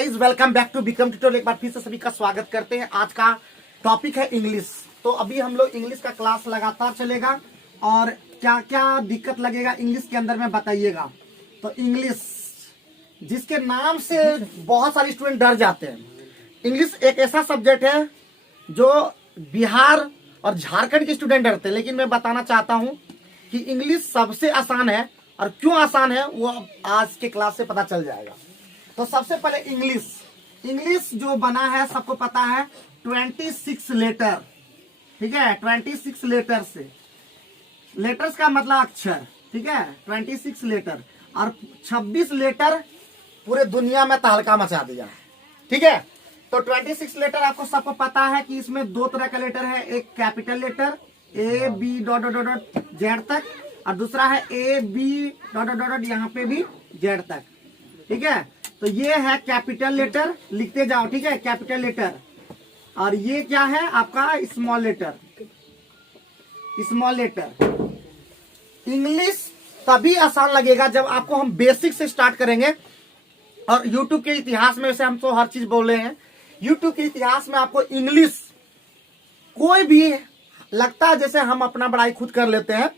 Guys, welcome back to become tutorial. एक बार फिर से सभी का स्वागत करते हैं। आज का टॉपिक है इंग्लिश। तो अभी हम लोग इंग्लिश का क्लास लगातार चलेगा और क्या क्या दिक्कत लगेगा इंग्लिश के अंदर में बताइएगा। तो इंग्लिश जिसके नाम से बहुत सारे स्टूडेंट डर जाते हैं। इंग्लिश एक ऐसा सब्जेक्ट है जो बिहार और झारखंड के स्टूडेंट डरते हैं, लेकिन मैं बताना चाहता हूं कि इंग्लिश सबसे आसान है। और क्यों आसान है वो आज के क्लास से पता चल जाएगा। तो सबसे पहले इंग्लिश जो बना है सबको पता है 26 लेटर, ठीक है। 26 लेटर से, लेटर्स का मतलब अक्षर, ठीक है। 26 लेटर और 26 लेटर पूरे दुनिया में तहलका मचा दिया है, ठीक है। तो 26 लेटर आपको सबको पता है कि इसमें दो तरह का लेटर है। एक capital letter A B dot dot dot Z तक, और दूसरा है A B dot dot dot यहाँ पे भी जेड तक, ठीक है। तो ये है कैपिटल लेटर, लिखते जाओ, ठीक है। Capital letter. और ये क्या है आपका small letter. Small letter English तभी आसान लगेगा जब आपको हम बेसिक से स्टार्ट करेंगे। और यूट्यूब के इतिहास में वैसे हम तो हर चीज बोल रहे हैं। यूट्यूब के इतिहास में आपको इंग्लिश कोई भी लगता है जैसे हम अपना बड़ाई खुद कर लेते हैं,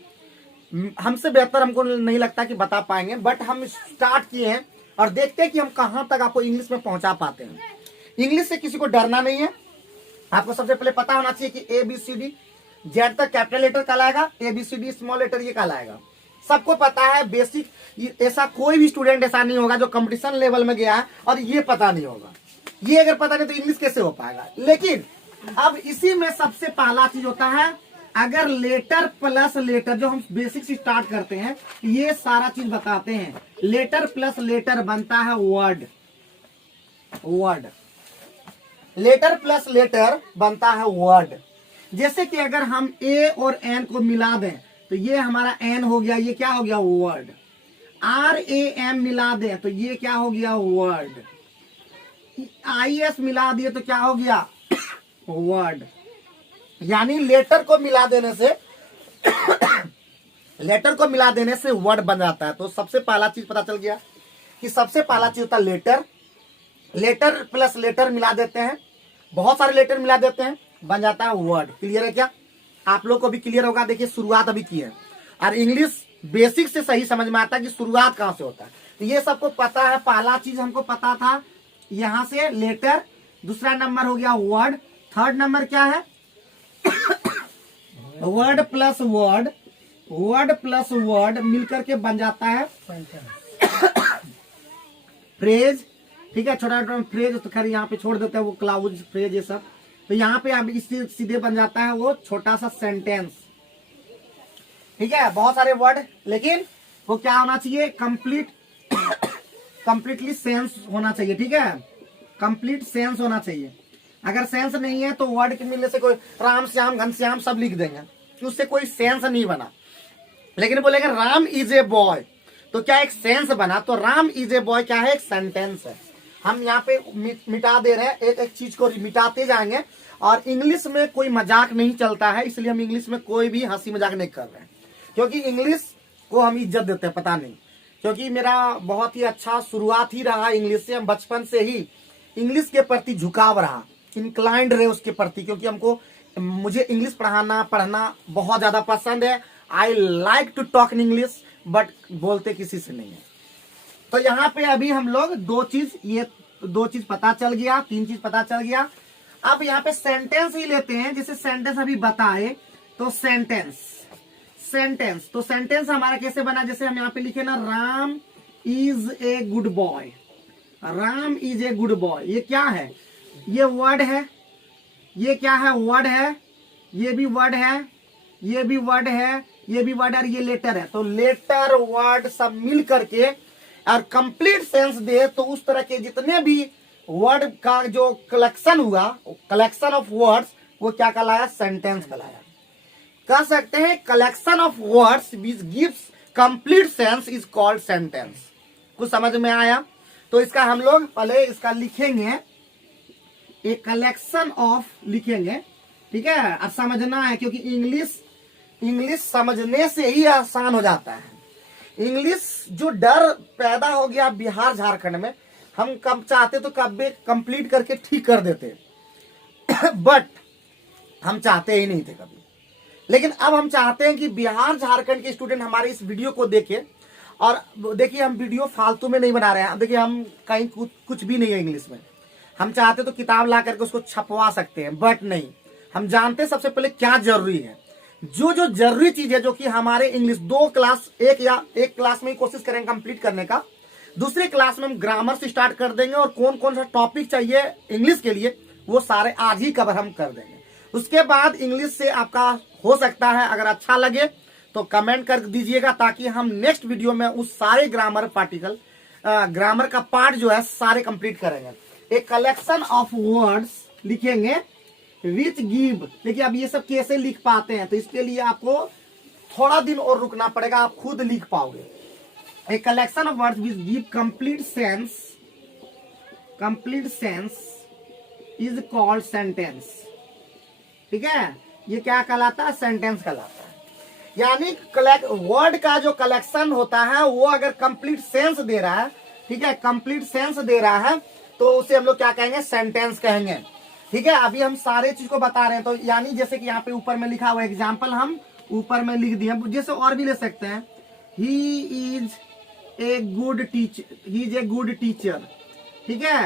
हमसे बेहतर हमको नहीं लगता कि बता पाएंगे। बट हम स्टार्ट किए हैं और देखते हैं कि हम कहां तक आपको इंग्लिश में पहुंचा पाते हैं। इंग्लिश से किसी को डरना नहीं है। आपको सबसे पहले पता होना चाहिए कि A B C D Z तक कैपिटल लेटर कहलाएगा, A B C D small letter ये कहलाएगा। सबको पता है बेसिक। ऐसा कोई भी स्टूडेंट ऐसा नहीं होगा जो कंपटीशन लेवल में गया है और ये पता नहीं होगा। ये अगर पता नहीं तो इंग्लिश कैसे हो पाएगा। लेकिन अब इसी में सबसे पहला चीज होता है, अगर लेटर प्लस लेटर जो हम बेसिक से स्टार्ट करते हैं, ये सारा चीज बताते हैं। लेटर प्लस लेटर बनता है word. Word letter plus letter बनता है वर्ड। जैसे कि अगर हम ए और एन को मिला दें तो ये हमारा एन हो गया, ये क्या हो गया वर्ड। आर ए एम मिला दें तो ये क्या हो गया वर्ड। आई एस मिला दिए तो क्या हो गया वर्ड। यानी लेटर को मिला देने से लेटर को मिला देने से वर्ड बन जाता है। तो सबसे पहला चीज पता चल गया कि सबसे पहला चीज होता है लेटर। लेटर प्लस लेटर मिला देते हैं, बहुत सारे लेटर मिला देते हैं, बन जाता है वर्ड। क्लियर है क्या? आप लोग को भी क्लियर होगा। देखिए शुरुआत अभी की है और इंग्लिश बेसिक से सही समझ में आता है कि शुरुआत कहां से होता है। तो ये सबको पता है। पहला चीज हमको पता था यहां से लेटर, दूसरा नंबर हो गया वर्ड, थर्ड नंबर क्या है word plus word. Word plus word मिलकर के बन जाता है फ्रेज, ठीक है। छोटा छोटा फ्रेज तो खैर यहाँ पे छोड़ देते हैं, वो क्लाउज फ्रेज ये सब। तो यहाँ पे अब इससे सीधे बन जाता है वो छोटा सा सेंटेंस, ठीक है। बहुत सारे वर्ड, लेकिन वो क्या होना चाहिए कंप्लीटली सेंस होना चाहिए, ठीक है। कंप्लीट सेंस होना चाहिए। अगर सेंस नहीं है तो वर्ड के मिलने से कोई राम श्याम घनश्याम सब लिख देंगे, उससे कोई सेंस नहीं बना। लेकिन बोलेंगे राम इज ए बॉय तो क्या एक सेंस बना। तो राम इज ए बॉय क्या है, एक सेंटेंस है। हम यहाँ पे मिटा दे रहे हैं, एक एक चीज को मिटाते जाएंगे। और इंग्लिश में कोई मजाक नहीं चलता है, इसलिए हम इंग्लिश में कोई भी हंसी मजाक नहीं कर रहे हैं, क्योंकि इंग्लिश को हम इज्जत देते हैं। पता नहीं क्योंकि मेरा बहुत ही अच्छा शुरुआत ही रहा इंग्लिश से। हम बचपन से ही इंग्लिश के प्रति झुकाव रहा, इंक्लाइंड रहे उसके प्रति, क्योंकि मुझे इंग्लिश पढ़ना बहुत ज्यादा पसंद है। I like to talk in English, but बोलते किसी से नहीं है। तो यहाँ पे अभी हम लोग दो चीज पता चल गया, तीन चीज पता चल गया। अब यहाँ पे सेंटेंस ही लेते हैं, जैसे सेंटेंस अभी बताए। तो सेंटेंस तो सेंटेंस हमारा कैसे बना, जैसे हम यहाँ पे लिखे ना Ram is a good boy. Ram is a good boy, ये क्या है, ये वर्ड है। ये क्या है वर्ड है, ये भी वर्ड है, ये भी वर्ड है, ये भी वर्ड है, ये लेटर है। तो लेटर वर्ड सब मिल करके और कंप्लीट सेंस दे तो उस तरह के जितने भी वर्ड का जो कलेक्शन हुआ, कलेक्शन ऑफ वर्ड्स, वो क्या कहलाया, सेंटेंस कहलाया। कह सकते हैं collection of words which gives complete sense is called sentence. कुछ समझ में आया? तो इसका हम लोग पहले इसका लिखेंगे, एक कलेक्शन ऑफ लिखेंगे, ठीक है। और समझना है क्योंकि इंग्लिश समझने से ही आसान हो जाता है। इंग्लिश जो डर पैदा हो गया बिहार झारखंड में, हम कब चाहते तो कभी कंप्लीट करके ठीक कर देते बट हम चाहते ही नहीं थे कभी। लेकिन अब हम चाहते हैं कि बिहार झारखंड के स्टूडेंट हमारे इस वीडियो को देखें। और देखिए हम वीडियो फालतू में नहीं बना रहे हैं। देखिए हम कहीं कुछ भी नहीं है इंग्लिश में। हम चाहते तो किताब ला करके उसको छपवा सकते हैं, बट नहीं, हम जानते हैं सबसे पहले क्या जरूरी है। जो जरूरी चीज है, जो कि हमारे इंग्लिश 2 क्लास एक क्लास में ही कोशिश करेंगे कंप्लीट करने का। दूसरे क्लास में हम ग्रामर से स्टार्ट कर देंगे और कौन कौन सा टॉपिक चाहिए इंग्लिश के लिए वो सारे आज ही कवर हम कर देंगे। उसके बाद इंग्लिश से आपका हो सकता है, अगर अच्छा लगे तो कमेंट कर दीजिएगा, ताकि हम नेक्स्ट वीडियो में उस सारे ग्रामर ग्रामर का पार्ट जो है सारे कंप्लीट करेंगे। एक कलेक्शन ऑफ वर्ड्स लिखेंगे विच गिव। देखिए अब ये सब कैसे लिख पाते हैं, तो इसके लिए आपको थोड़ा दिन और रुकना पड़ेगा, आप खुद लिख पाओगे। A collection of words which give complete sense is called sentence। ठीक है, ये क्या कहलाता है? सेंटेंस कहलाता है। यानी वर्ड का जो कलेक्शन होता है वो अगर कंप्लीट सेंस दे रहा है, ठीक है, कंप्लीट सेंस दे रहा है, तो उसे हम लोग क्या कहेंगे? सेंटेंस कहेंगे। ठीक है, अभी हम सारे चीज को बता रहे हैं। तो यानी जैसे कि यहाँ पे ऊपर में लिखा हुआ एग्जाम्पल हम ऊपर में लिख दिए, जैसे और भी ले सकते हैं। He is a good teacher, ठीक है,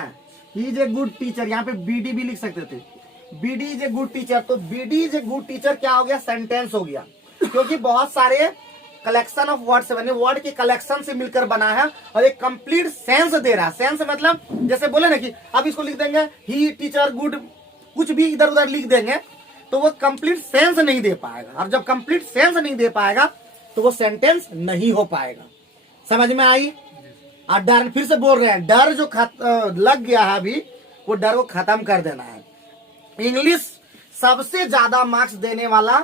he is a good teacher. यहाँ पे बीडी भी लिख सकते थे, BD is a good teacher. तो BD is a good teacher क्या हो गया? सेंटेंस हो गया, क्योंकि बहुत सारे कलेक्शन ऑफ वर्ड से बने, वर्ड के कलेक्शन से मिलकर बना है और एक कंप्लीट सेंस दे रहा है। सेंस मतलब जैसे बोले ना कि अब इसको लिख देंगे ही टीचर गुड, कुछ भी इधर उधर लिख देंगे तो वो कंप्लीट सेंस नहीं दे पाएगा। और जब कंप्लीट सेंस नहीं दे पाएगा तो वो सेंटेंस नहीं हो पाएगा। समझ में आई? और डर, फिर से बोल रहे हैं, डर जो लग गया है अभी, वो डर को खत्म कर देना है। इंग्लिश सबसे ज्यादा मार्क्स देने वाला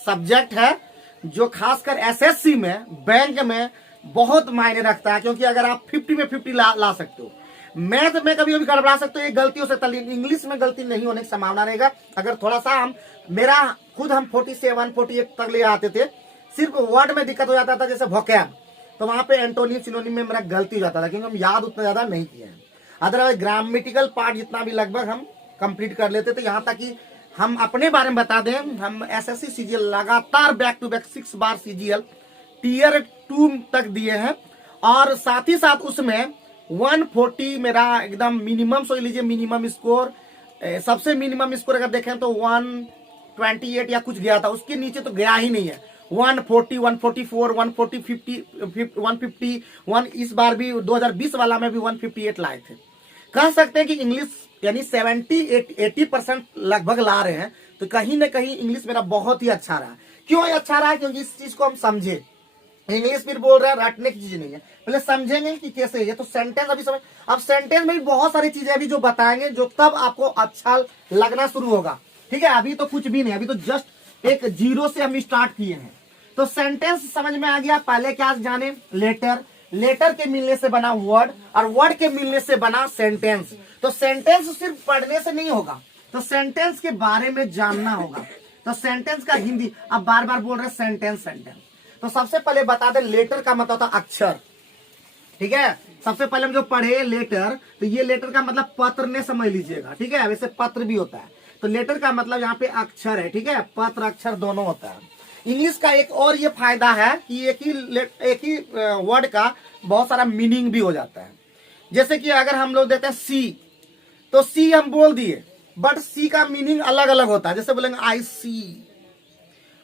सब्जेक्ट है, जो खासकर एसएससी में, बैंक में बहुत मायने रखता है। क्योंकि अगर आप 50 में 50 ला सकते हो, मैथ में कभी भी गड़बड़ा सकते हो, ये गलती हो सकता है, इंग्लिश में गलती नहीं होने की संभावना रहेगा। अगर थोड़ा सा हम 47 48 तक ले आते थे, सिर्फ वर्ड में दिक्कत हो जाता था, जैसे वोकैब, तो वहां पे एंटोनिम सिनोनिम में मेरा गलती हो जाता था, क्योंकि हम याद उतना ज्यादा नहीं किए हैं। अदरवाइज ग्रामेटिकल पार्ट जितना भी लगभग हम कंप्लीट कर लेते थे। यहाँ तक कि हम अपने बारे में बता दें, हम एसएससी सीजीएल लगातार बैक टू बैक 6 बार सीजीएल टियर 2 तक दिए हैं। और साथ ही साथ उसमें 140 मेरा एकदम मिनिमम, सोच लीजिए मिनिमम स्कोर, सबसे मिनिमम स्कोर अगर देखें तो 128 या कुछ गया था, उसके नीचे तो गया ही नहीं है। 140, 144, 140, 150, इस बार भी 2020 वाला में भी 158 लाए थे। कह सकते हैं कि इंग्लिश यानी 70-80% लगभग ला रहे हैं। तो कहीं ना कहीं इंग्लिश मेरा बहुत ही अच्छा रहा। क्यों अच्छा रहा? क्योंकि इस चीज को हम समझे। इंग्लिश फिर बोल रहा है, रटने की चीज नहीं है, पहले समझेंगे कि कैसे है। तो सेंटेंस अभी समझ, अब सेंटेंस में भी बहुत सारी चीजें अभी जो बताएंगे, जो तब आपको अच्छा लगना शुरू होगा। ठीक है, अभी तो कुछ भी नहीं, अभी तो जस्ट एक 0 से हम स्टार्ट किए हैं। तो सेंटेंस समझ में आ गया। पहले क्या जाने? लेटर के मिलने से बना वर्ड, और वर्ड के मिलने से बना सेंटेंस। तो सेंटेंस सिर्फ पढ़ने से नहीं होगा, तो सेंटेंस के बारे में जानना होगा। तो सेंटेंस का हिंदी, अब बार बार बोल रहे सेंटेंस। तो सबसे पहले बता दें, लेटर का मतलब होता अक्षर। ठीक है, सबसे पहले हम जो पढ़े लेटर, तो ये लेटर का मतलब पत्र ने समझ लीजिएगा। ठीक है, वैसे पत्र भी होता है, तो लेटर का मतलब यहाँ पे अक्षर है। ठीक है, पत्र अक्षर दोनों होता है। इंग्लिश का एक और ये फायदा है कि एक ही वर्ड का बहुत सारा मीनिंग भी हो जाता है। जैसे कि अगर हम लोग देते हैं सी, तो सी हम बोल दिए, बट सी का मीनिंग अलग अलग होता है। जैसे बोलेंगे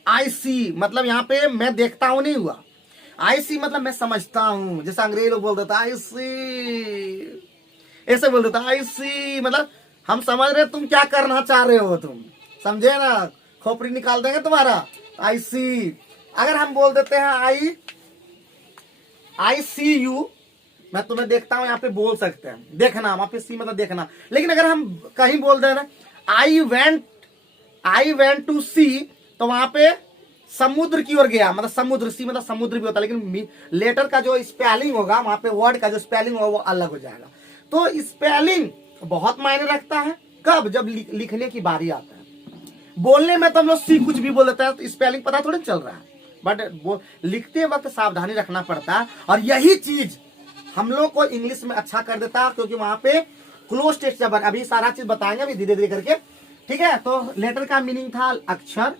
आई सी मतलब यहाँ पे मैं देखता हूं नहीं हुआ, आई सी मतलब मैं समझता हूं। जैसे अंग्रेज लोग बोल देता आई सी, ऐसे बोल देता आई सी, मतलब हम समझ रहे तुम क्या करना चाह रहे हो, तुम समझे ना, खोपड़ी निकाल देंगे तुम्हारा। आई सी, अगर हम बोल देते हैं आई सी यू, मैं तुम्हें देखता हूं, यहाँ पे बोल सकते हैं देखना, वहां पे सी मतलब देखना। लेकिन अगर हम कहीं बोल दें ना आई वेंट टू सी, तो वहां पे समुद्र की ओर गया, मतलब समुद्र, सी मतलब समुद्र भी होता है, लेकिन लेटर का जो स्पेलिंग होगा वहां पे, वर्ड का जो स्पेलिंग होगा वो अलग हो जाएगा। तो स्पेलिंग बहुत मायने रखता है। कब? जब लिखने की बारी आता है। बोलने में तो हम लोग सी कुछ भी बोल देता है, तो स्पेलिंग पता थोड़ी चल रहा है, बट लिखते वक्त सावधानी रखना पड़ता है। और यही चीज हम लोग को इंग्लिश में अच्छा कर देता है, क्योंकि वहां पे क्लोज टेस्ट जब अभी सारा चीज बताएंगे अभी धीरे धीरे करके, ठीक है। तो लेटर का मीनिंग था अक्षर,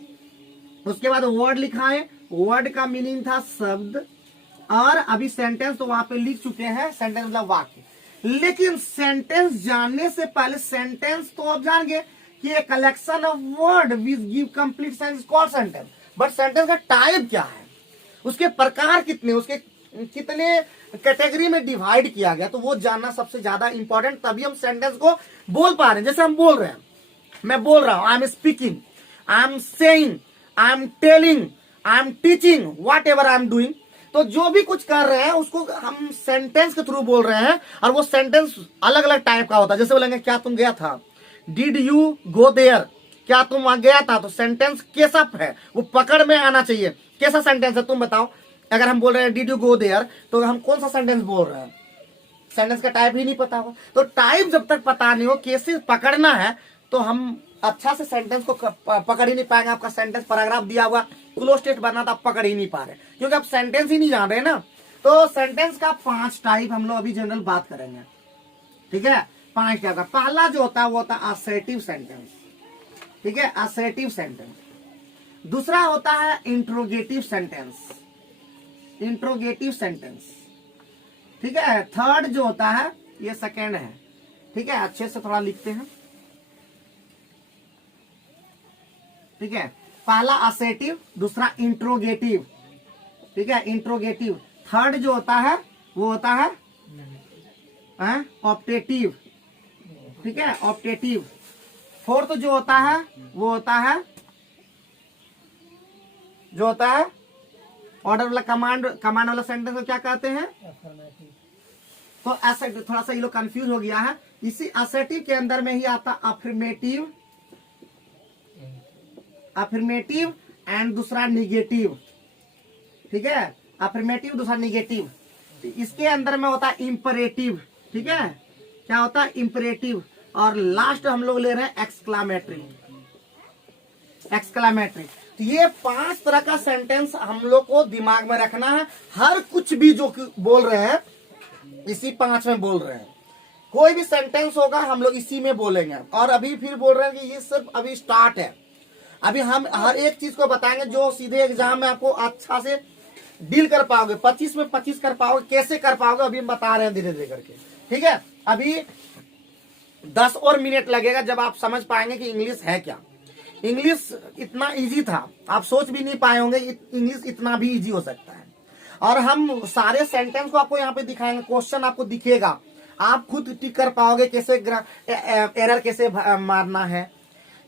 उसके बाद वर्ड लिखा है, वर्ड का मीनिंग था शब्द, और अभी सेंटेंस तो वहां पे लिख चुके हैं, सेंटेंस मतलब वाक्य। लेकिन सेंटेंस जानने से पहले, सेंटेंस तो आप जान गए कि a collection of word which give complete sense called sentence, but sentence का टाइप क्या है, उसके प्रकार कितने, उसके कितने कैटेगरी में डिवाइड किया गया, तो वो जानना सबसे ज्यादा इंपॉर्टेंट, तभी हम सेंटेंस को बोल पा रहे हैं। जैसे हम बोल रहे हैं, मैं बोल रहा हूं, I am speaking, I am saying, I am telling, I am teaching, what ever I am doing, तो जो भी कुछ कर रहे हैं उसको हम सेंटेंस के थ्रू बोल रहे हैं, और वो सेंटेंस अलग अलग टाइप का होता है। जैसे बोलेंगे क्या तुम गया था, डिड यू गो देयर, क्या तुम वहां गया था, तो सेंटेंस कैसा है, वो पकड़ में आना चाहिए, कैसा सेंटेंस है तुम बताओ। अगर हम बोल रहे हैं डिड यू गो देयर, तो हम कौन सा सेंटेंस बोल रहे हैं, सेंटेंस का टाइप ही नहीं पता हो। तो टाइप जब तक पता नहीं हो, कैसे पकड़ना है, तो हम अच्छा से सेंटेंस को पकड़ ही नहीं पाएंगे। आपका सेंटेंस पैराग्राफ दिया हुआ, क्लोज टेस्ट बनना तो आप पकड़ ही नहीं पा रहे, क्योंकि आप सेंटेंस ही नहीं जान रहे ना। तो सेंटेंस का 5 टाइप हम लोग अभी जनरल बात करेंगे, ठीक है। 5 टाइप का पहला जो होता है वो होता है असर्टिव सेंटेंस, ठीक है, असर्टिव सेंटेंस। दूसरा होता है इंट्रोगेटिव सेंटेंस, इंट्रोगेटिव सेंटेंस, ठीक है। थर्ड जो होता है ये सेकेंड है, ठीक है, अच्छे से थोड़ा लिखते हैं, ठीक है। पहला असर्टिव, दूसरा इंट्रोगेटिव, ठीक है, इंट्रोगेटिव। थर्ड जो होता है वो होता है ऑप्टेटिव, ठीक है, ऑप्टेटिव। फोर्थ जो होता है वो होता है, जो होता है ऑर्डर वाला, कमांड वाला सेंटेंस को क्या कहते हैं, तो असर्टिव। थोड़ा सा ये लोग कंफ्यूज हो गया है, इसी असर्टिव के अंदर में ही आता अफर्मेटिव, अफर्मेटिव एंड दूसरा निगेटिव, ठीक है, अफर्मेटिव दूसरा निगेटिव। इसके अंदर में होता है इंपरेटिव, ठीक है, क्या होता है इंपरेटिव, और लास्ट हम लोग ले रहे हैं एक्सक्लामेटरी, एक्सक्लामेटरी। तो ये 5 तरह का सेंटेंस हम लोग को दिमाग में रखना है। हर कुछ भी जो बोल रहे हैं इसी 5 में बोल रहे हैं, कोई भी सेंटेंस होगा हम लोग इसी में बोलेंगे। और अभी फिर बोल रहे हैं कि ये सिर्फ अभी स्टार्ट है, अभी हम हर एक चीज को बताएंगे जो सीधे एग्जाम में आपको अच्छा से डील कर पाओगे, 25 में 25 कर पाओगे, कैसे कर पाओगे अभी हम बता रहे हैं धीरे धीरे करके, ठीक है। अभी 10 और मिनट लगेगा जब आप समझ पाएंगे कि इंग्लिश है क्या। इंग्लिश इतना इजी था, आप सोच भी नहीं पाए होंगे इंग्लिश इतना भी इजी हो सकता है। और हम सारे सेंटेंस को आपको यहाँ पे दिखाएंगे, क्वेश्चन आपको दिखेगा, आप खुद टिक कर पाओगे कैसे एरर कैसे मारना है,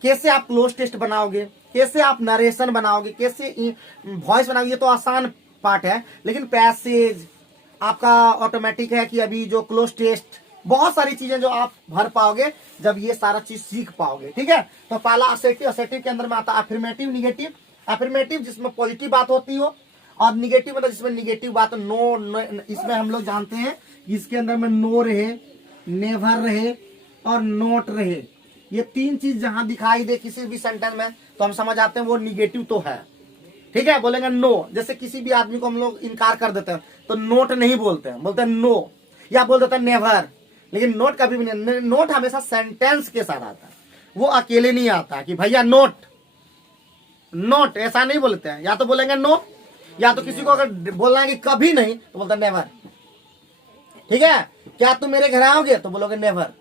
कैसे आप क्लोज टेस्ट बनाओगे, कैसे आप नरेशन बनाओगे, कैसे वॉइस बनाओगे। ये तो आसान पार्ट है, लेकिन पैसेज आपका ऑटोमेटिक है कि अभी जो क्लोज टेस्ट, बहुत सारी चीजें जो आप भर पाओगे जब ये सारा चीज सीख पाओगे, ठीक है। तो पहला असर्टिव, असर्टिव के अंदर में आता है अफर्मेटिव, निगेटिव। अफर्मेटिव जिसमें पॉजिटिव बात होती हो, और निगेटिव मतलब जिसमें निगेटिव बात, नो, इसमें हम लोग जानते हैं इसके अंदर में नो रहे, नेवर रहे और नोट रहे। ये 3 चीज जहां दिखाई दे किसी भी सेंटेंस में तो हम समझ आते हैं वो निगेटिव तो है, ठीक है। बोलेंगे नो, जैसे किसी भी आदमी को हम लोग इनकार कर देते हैं तो नोट नहीं बोलते हैं, बोलते हैं नो, या बोल देते हैं नेवर। लेकिन नोट कभी भी नहीं, नोट हमेशा सेंटेंस के साथ आता है, वो अकेले नहीं आता कि भैया नोट, नोट ऐसा नहीं बोलते हैं। या तो बोलेंगे नो, या तो किसी को अगर बोलना है कि कभी नहीं तो बोलते हैं नेवर, ठीक है। क्या तुम मेरे घर आओगे तो बोलोगे नेवर,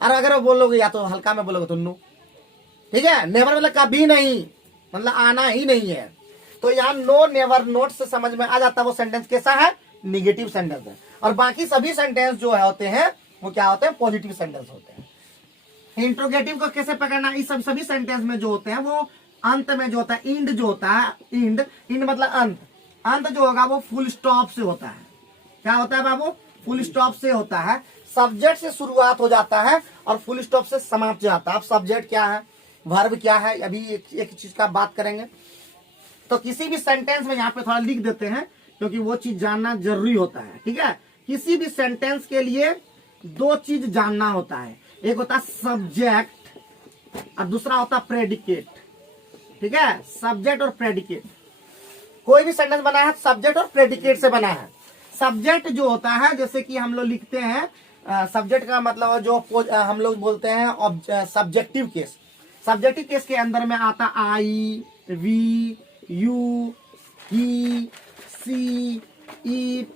और अगर बोलोगे या तो हल्का में बोलोगे तो नो, ठीक है। नेवर मतलब कभी नहीं, मतलब आना ही नहीं है। तो यहाँ नो, नेवर, नोट से समझ में आ जाता है वो सेंटेंस कैसा है, निगेटिव सेंटेंस है। और बाकी सभी सेंटेंस जो है होते हैं वो क्या होते हैं, पॉजिटिव सेंटेंस होते हैं। इंट्रोगेटिव को कैसे पकड़ना, इस सभी सेंटेंस में जो होते हैं वो अंत में जो होता है, इंड जो होता है, इंड, इंड मतलब अंत, अंत जो होगा वो फुल स्टॉप से होता है। क्या होता है बाबू, फुल स्टॉप से होता है। सब्जेक्ट से शुरुआत हो जाता है और फुल स्टॉप से समाप्त जाता है। अब सब्जेक्ट क्या है, वर्ब क्या है, अभी एक चीज का बात करेंगे। तो किसी भी सेंटेंस में यहाँ पे थोड़ा लिख देते हैं क्योंकि वो चीज जानना जरूरी होता है, ठीक है। किसी भी सेंटेंस के लिए 2 चीज जानना होता है, एक होता है सब्जेक्ट और दूसरा होता है प्रेडिकेट, ठीक है, सब्जेक्ट और प्रेडिकेट। कोई भी सेंटेंस बना है सब्जेक्ट और प्रेडिकेट से बना है। सब्जेक्ट जो होता है, जैसे कि हम लोग लिखते हैं, सब्जेक्ट का मतलब जो हम लोग बोलते हैं सब्जेक्टिव केस। सब्जेक्टिव केस के अंदर में आता I, we, you, he, she, it,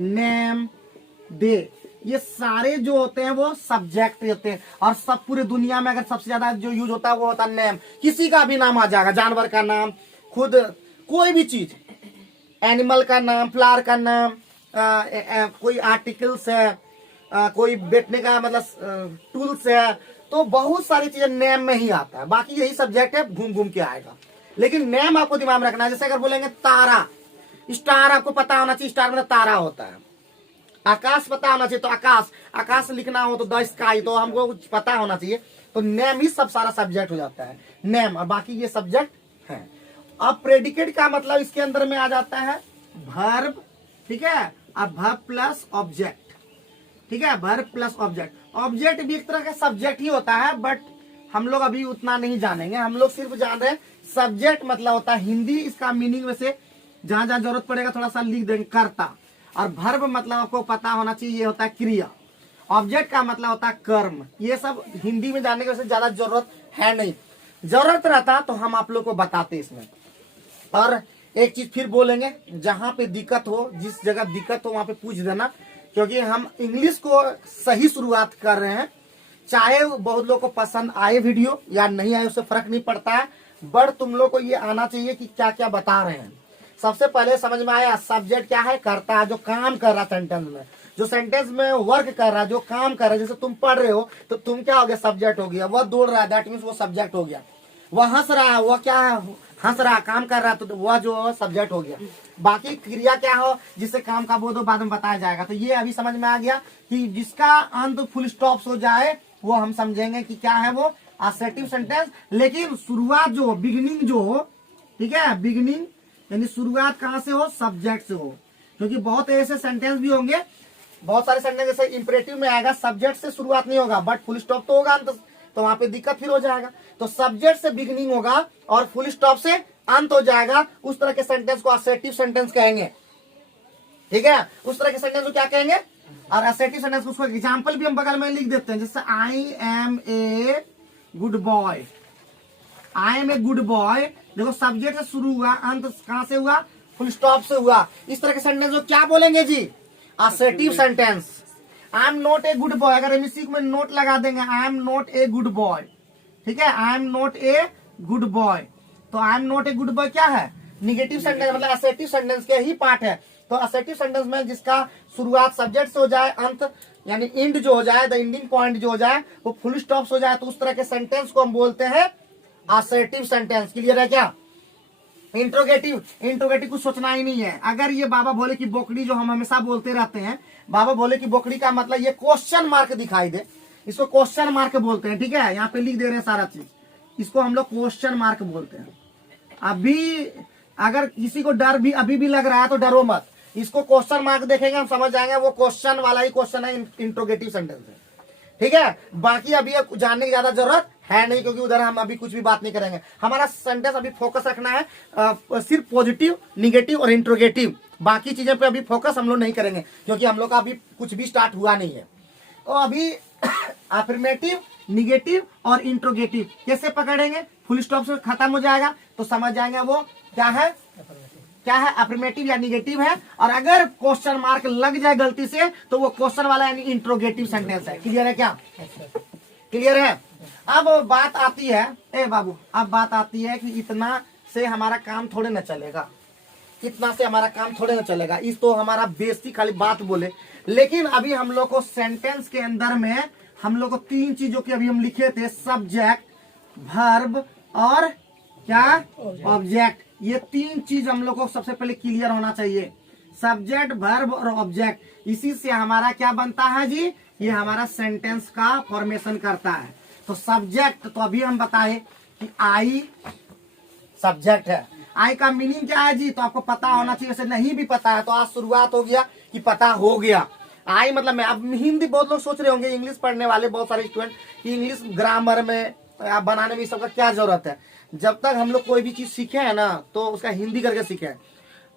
name, they. ये सारे जो होते हैं वो सब्जेक्ट होते हैं। और सब पूरे दुनिया में अगर सबसे ज्यादा जो यूज होता है वो होता है नेम। किसी का भी नाम आ जाएगा, जानवर का नाम, खुद कोई भी चीज, एनिमल का नाम, फ्लावर का नाम, कोई आर्टिकल्स है, कोई बैठने का मतलब टूल्स है, तो बहुत सारी चीजें नेम में ही आता है। बाकी यही सब्जेक्ट है, घूम घूम के आएगा। लेकिन नेम आपको दिमाग में रखना है। जैसे अगर बोलेंगे तारा, स्टार आपको पता होना चाहिए, स्टार मतलब तारा होता है। आकाश पता होना चाहिए, तो आकाश, आकाश लिखना हो तो द स्काई, तो हमको कुछ पता होना चाहिए। तो नेम ही सब सारा सब्जेक्ट हो जाता है, नेम, और बाकी ये सब्जेक्ट है। अब प्रेडिकेट का मतलब इसके अंदर में आ जाता है वर्ब, ठीक है। अब वर्ब प्लस ऑब्जेक्ट, ठीक है, वर्ब प्लस ऑब्जेक्ट। ऑब्जेक्ट भी एक तरह का सब्जेक्ट ही होता है, बट हम लोग अभी उतना नहीं जानेंगे। हम लोग सिर्फ जान रहे हैं सब्जेक्ट मतलब होता है हिंदी, इसका मीनिंग वैसे जहां जहां जरूरत पड़ेगा थोड़ा सा लिख देंगे, कर्ता। और वर्ब मतलब आपको पता होना चाहिए, ये होता है क्रिया। ऑब्जेक्ट का मतलब होता है कर्म। ये सब हिंदी में जानने की वजह से ज्यादा जरूरत है नहीं, जरूरत रहता तो हम आप लोग को बताते इसमें। और एक चीज फिर बोलेंगे, जहां पे दिक्कत हो, जिस जगह दिक्कत हो वहां पे पूछ देना, क्योंकि हम इंग्लिश को सही शुरुआत कर रहे हैं। चाहे बहुत लोग को पसंद आए वीडियो या नहीं आए, उससे फर्क नहीं पड़ता है, बट तुम लोग को ये आना चाहिए कि क्या क्या बता रहे हैं। सबसे पहले समझ में आया सब्जेक्ट क्या है, करता है, जो काम कर रहा सेंटेंस में, जो सेंटेंस में वर्क कर रहा है, जो काम कर रहा है। जैसे तुम पढ़ रहे हो तो तुम क्या हो गया, सब्जेक्ट हो गया। वह दौड़ रहा है, दैट मीन्स वो सब्जेक्ट हो गया। वह हंस रहा है, वह क्या है, हंस रहा, काम कर रहा है, तो वह जो सब्जेक्ट हो गया। बाकी क्रिया क्या हो, जिससे काम का वो तो बाद में बताया जाएगा। तो ये अभी समझ में आ गया कि जिसका अंत फुल स्टॉप हो जाए वो हम समझेंगे कि क्या है, वो असर्टिव सेंटेंस। लेकिन शुरुआत जो बिगिनिंग जो हो, ठीक है, बिगिनिंग यानी शुरुआत कहां से हो, सब्जेक्ट से हो। क्योंकि बहुत ऐसे सेंटेंस भी होंगे, बहुत सारे सेंटेंस जैसे इंपरेटिव में आएगा, सब्जेक्ट से शुरुआत नहीं होगा बट फुल स्टॉप तो होगा, तो वहां पे दिक्कत फिर हो जाएगा। तो सब्जेक्ट से बिगिनिंग होगा और फुल स्टॉप से अंत हो जाएगा, उस तरह के सेंटेंस को असर्टिव सेंटेंस कहेंगे, ठीक है। उस तरह के सेंटेंस को क्या कहेंगे, और असर्टिव सेंटेंस, उसको एग्जाम्पल भी हम बगल में लिख देते हैं। जैसे I am a good boy, I am a good boy, देखो सब्जेक्ट से शुरू हुआ, अंत कहां से हुआ, फुल स्टॉप से हुआ। इस तरह के सेंटेंस को क्या बोलेंगे जी, assertive sentence. I am not a good boy, अगर हम इसी में नोट लगा देंगे, I am not a good boy, ठीक है, I am not a good boy. तो I am not a good boy क्या है, निगेटिव सेंटेंस, मतलब असर्टिव सेंटेंस के ही पार्ट है। तो असर्टिव सेंटेंस में जिसका शुरुआत सब्जेक्ट से हो जाए, अंत यानी एंड जो हो जाए, द एंडिंग पॉइंट जो हो जाए वो फुल स्टॉप हो जाए, तो उस तरह के सेंटेंस को हम बोलते हैं असर्टिव सेंटेंस। क्लियर है क्या। इंट्रोगेटिव, इंट्रोगेटिव कुछ सोचना ही नहीं है। अगर ये बाबा भोले की बोकड़ी जो हम हमेशा बोलते रहते हैं, बाबा भोले की बोकड़ी का मतलब ये क्वेश्चन मार्क दिखाई दे, इसको क्वेश्चन मार्क बोलते हैं, ठीक है। यहाँ पे लिख दे रहे हैं सारा चीज, इसको हम लोग क्वेश्चन मार्क बोलते हैं। अभी अगर किसी को डर भी अभी भी लग रहा है तो डरो मत, इसको क्वेश्चन मार्क देखेंगे हम समझ जाएंगे वो क्वेश्चन वाला ही क्वेश्चन है, इंट्रोगेटिव सेंटेंस है, ठीक है। बाकी अभी जानने की ज्यादा जरूरत है नहीं, क्योंकि उधर हम अभी कुछ भी बात नहीं करेंगे। हमारा सेंटेंस अभी फोकस रखना है सिर्फ पॉजिटिव, निगेटिव और इंट्रोगेटिव। बाकी चीजों पे अभी फोकस हम लोग नहीं करेंगे, क्योंकि हम लोग का अभी कुछ भी स्टार्ट हुआ नहीं है। तो अभी अफर्मेटिव, निगेटिव और इंट्रोगेटिव कैसे पकड़ेंगे, फुल स्टॉप से खत्म हो जाएगा तो समझ जाएंगे वो क्या है, क्या है, अफर्मेटिव या निगेटिव है। और अगर क्वेश्चन मार्क लग जाए गलती से तो वो क्वेश्चन वाला यानी इंट्रोगेटिव सेंटेंस है। क्लियर है क्या, क्लियर है। अब बात आती है, ए बाबू, अब बात आती है कि इतना से हमारा काम थोड़े न चलेगा, इतना से हमारा काम थोड़े न चलेगा, इस तो हमारा बेसिक खाली बात बोले। लेकिन अभी हम लोग को सेंटेंस के अंदर में हम लोग को तीन चीजों की अभी हम लिखे थे, सब्जेक्ट, वर्ब और क्या, ऑब्जेक्ट। ये तीन चीज हम लोग को सबसे पहले क्लियर होना चाहिए, सब्जेक्ट, वर्ब और ऑब्जेक्ट। इसी से हमारा क्या बनता है जी, ये हमारा सेंटेंस का फॉर्मेशन करता है। तो सब्जेक्ट, तो अभी हम बताए कि आई सब्जेक्ट है। आई का मीनिंग क्या है जी, तो आपको पता होना चाहिए, वैसे नहीं भी पता है तो आज शुरुआत हो गया कि पता हो गया। आई मतलब मैं, अब हिंदी बहुत लोग सोच रहे होंगे, इंग्लिश पढ़ने वाले बहुत सारे स्टूडेंट कि इंग्लिश ग्रामर में बनाने में सबका क्या जरूरत है। जब तक हम लोग कोई भी चीज सीखे हैं ना तो उसका हिंदी करके सीखे हैं।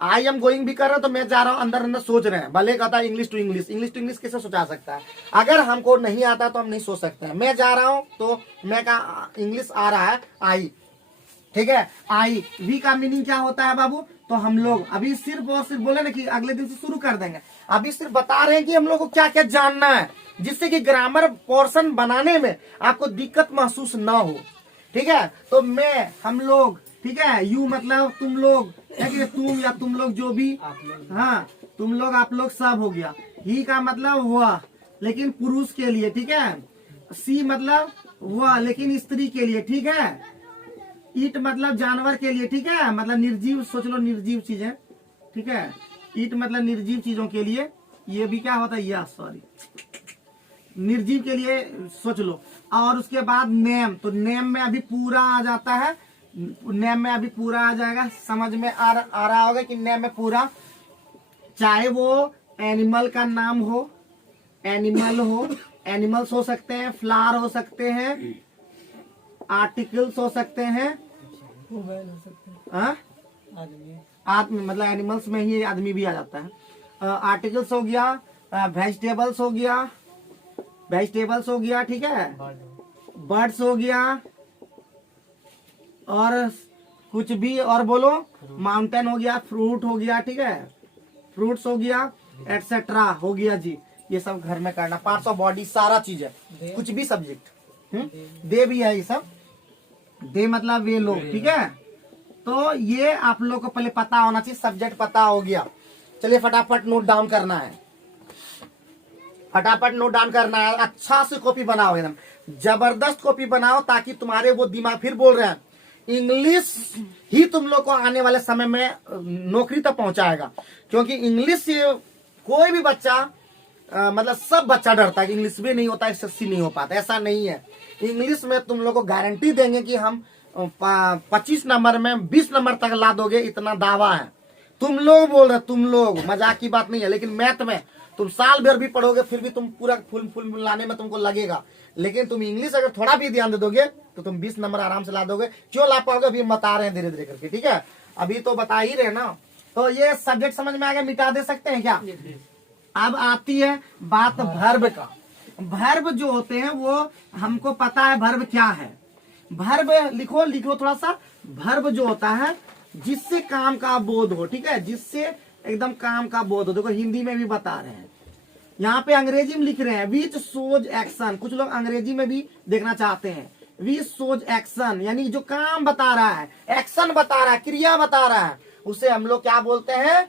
आई एम गोइंग भी कर रहे हैं तो मैं जा रहा हूं, अंदर अंदर सोच रहे हैं। भले कहता है English to English, English to English कैसे सोचा सकता है? अगर हमको नहीं आता तो हम नहीं सोच सकते हैं। मैं जा रहा हूं तो मैं का इंग्लिश आ रहा है आई, ठीक है, आई। वी का मीनिंग क्या होता है बाबू? तो हम लोग अभी सिर्फ और सिर्फ बोले ना कि अगले दिन से शुरू कर देंगे, अभी सिर्फ बता रहे हैं कि हम लोग को क्या क्या जानना है, जिससे कि ग्रामर पोर्शन बनाने में आपको दिक्कत महसूस ना हो, ठीक है। तो मैं, हम लोग, ठीक है, यू मतलब तुम लोग, है कि तुम या तुम लोग जो भी, हाँ, तुम लोग, आप लोग, सब हो गया। ही का मतलब वह, लेकिन पुरुष के लिए, ठीक है। सी मतलब वह, लेकिन स्त्री के लिए, ठीक है। ईट मतलब जानवर के लिए, ठीक है, मतलब निर्जीव, सोच लो निर्जीव चीजें, ठीक है। ईट मतलब निर्जीव चीजों के लिए, ये भी क्या होता है, यह, सॉरी, निर्जीव के लिए सोच लो। और उसके बाद नेम, तो नेम में अभी पूरा आ जाता है, नेम में अभी पूरा आ जाएगा। समझ में आ रहा होगा कि नेम में पूरा, चाहे वो एनिमल का नाम हो, एनिमल हो, एनिमल्स हो सकते हैं, फ्लावर हो सकते हैं, आर्टिकल्स हो सकते हैं, आदमी मतलब एनिमल्स में ही आदमी भी आ जाता है। आर्टिकल्स हो गया, वेजिटेबल्स हो गया, वेजिटेबल्स हो गया, ठीक है, बर्ड्स हो गया, और कुछ भी और बोलो, माउंटेन हो गया, फ्रूट हो गया, ठीक है, फ्रूट्स हो गया, एटसेट्रा हो गया जी। ये सब घर में करना, पार्ट्स ऑफ बॉडी, सारा चीज है, कुछ भी सब्जेक्ट, दे भी है ये सब, दे मतलब वे लोग, ठीक है। तो ये आप लोग को पहले पता होना चाहिए, सब्जेक्ट पता हो गया। चलिए फटाफट नोट डाउन करना है, फटाफट नोट डाउन करना है, अच्छा से कॉपी बनाओ, एकदम जबरदस्त कॉपी बनाओ, ताकि तुम्हारे वो दिमाग, फिर बोल रहे हैं, इंग्लिश ही तुम लोग को आने वाले समय में नौकरी तक पहुंचाएगा। क्योंकि इंग्लिश से कोई भी बच्चा, मतलब सब बच्चा डरता है कि इंग्लिश भी नहीं होता, एसएससी नहीं हो पाता, ऐसा नहीं है। इंग्लिश में तुम लोग को गारंटी देंगे कि हम 25 नंबर में 20 नंबर तक ला दोगे, इतना दावा है। तुम लोग बोल रहे, तुम लोग, मजाक की बात नहीं है। लेकिन मैथ में तुम साल भर भी पढ़ोगे फिर भी तुम पूरा फुल लाने में तुमको लगेगा। लेकिन तुम इंग्लिश अगर थोड़ा भी ध्यान दे दोगे तो तुम 20 नंबर आराम से ला दोगे। क्यों ला पाओगे अभी हम बता रहे हैं धीरे धीरे करके, ठीक है, अभी तो बता ही रहे ना। तो ये सब्जेक्ट समझ में आ गया, मिटा दे सकते हैं क्या? अब आती है बात भर्ब का। भर्ब जो होते हैं वो हमको पता है भर्ब क्या है। भर्ब लिखो लिखो थोड़ा सा। भर्ब जो होता है जिससे काम का बोध हो, ठीक है, जिससे एकदम काम का बोध हो। देखो हिंदी में भी बता रहे हैं, यहाँ पे अंग्रेजी में लिख रहे हैं विच शोज एक्शन। कुछ लोग अंग्रेजी में भी देखना चाहते हैं। विच शोज एक्शन यानी जो काम बता रहा है, एक्शन बता रहा है, क्रिया बता रहा है, उसे हम लोग क्या बोलते हैं?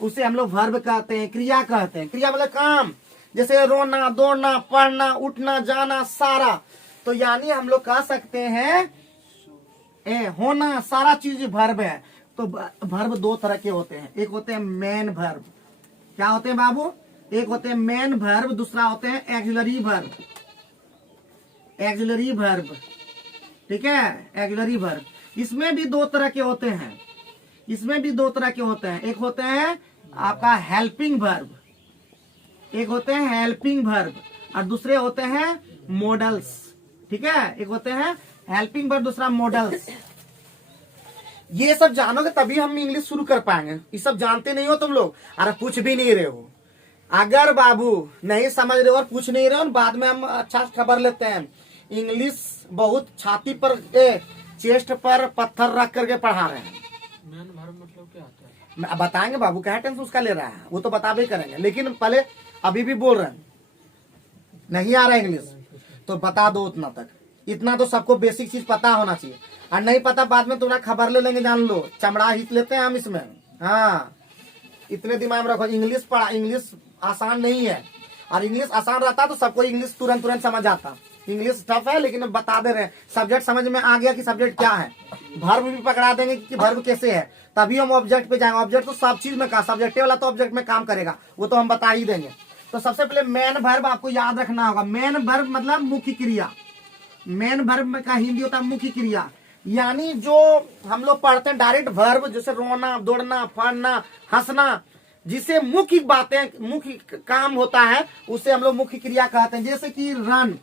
उसे हम लोग वर्ब कहते हैं, क्रिया कहते हैं। क्रिया मतलब काम, जैसे रोना, दौड़ना, पढ़ना, उठना, जाना, सारा। तो यानी हम लोग कह सकते हैं होना, सारा चीज वर्ब है। तो वर्ब दो तरह के होते हैं, एक होते हैं मेन वर्ब। क्या होते हैं बाबू? एक होते हैं मेन वर्ब, दूसरा होते हैं एक्सिलरी वर्ब। एक्सिलरी वर्ब, ठीक है, एक्सिलरी वर्ब। इसमें भी दो तरह के होते हैं, इसमें भी दो तरह के होते हैं। एक होते हैं आपका हेल्पिंग वर्ब, एक होते हैं हेल्पिंग वर्ब, और दूसरे होते हैं मॉडल्स, ठीक है। एक होते हैं हेल्पिंग वर्ब, दूसरा मॉडल्स। ये सब जानोगे तभी हम इंग्लिश शुरू कर पाएंगे। ये सब जानते नहीं हो तुम लोग, अरे पूछ भी नहीं रहे हो। अगर बाबू नहीं समझ रहे हो और पूछ नहीं रहे हो, बाद में हम अच्छा खबर लेते हैं। इंग्लिश बहुत छाती पर, चेस्ट पर पत्थर रख करके पढ़ा रहे हैं। मेन वर्ब मतलब क्या होता है? बताएंगे बाबू, क्या टेंशन उसका ले रहा है, वो तो बता भी करेंगे। लेकिन पहले अभी भी बोल रहे हैं नहीं आ रहा इंग्लिश तो बता दो उतना तक। इतना तो सबको बेसिक चीज पता होना चाहिए, और नहीं पता बाद में थोड़ा खबर ले लेंगे, जान लो चमड़ा हिट लेते हैं हम इसमें। हाँ, इतने दिमाग में रखो, इंग्लिश पढ़ा, इंग्लिश आसान नहीं है। और इंग्लिश आसान रहता तो सबको इंग्लिश तुरंत तुरंत समझ आता। इंग्लिश टफ है, लेकिन बता दे रहे हैं। सब्जेक्ट समझ में आ गया कि सब्जेक्ट क्या है, वर्ब भी पकड़ा देंगे कि वर्ब कैसे है, तभी हम ऑब्जेक्ट पे जाएंगे। ऑब्जेक्ट तो सब चीज में का, सब्जेक्ट वाला तो ऑब्जेक्ट में काम करेगा, वो तो हम बता ही देंगे। तो सबसे पहले मेन वर्ब आपको याद रखना होगा। मेन वर्ब मतलब मुख्य क्रिया। मेन वर्ब का हिंदी होता है मुख्य क्रिया। यानी जो हम लोग पढ़ते हैं डायरेक्ट वर्ब, जैसे रोना, दौड़ना, पढ़ना, हंसना, जिसे मुख्य बातें, मुख्य काम होता है, उसे हम लोग मुख्य क्रिया कहते हैं। जैसे कि रन,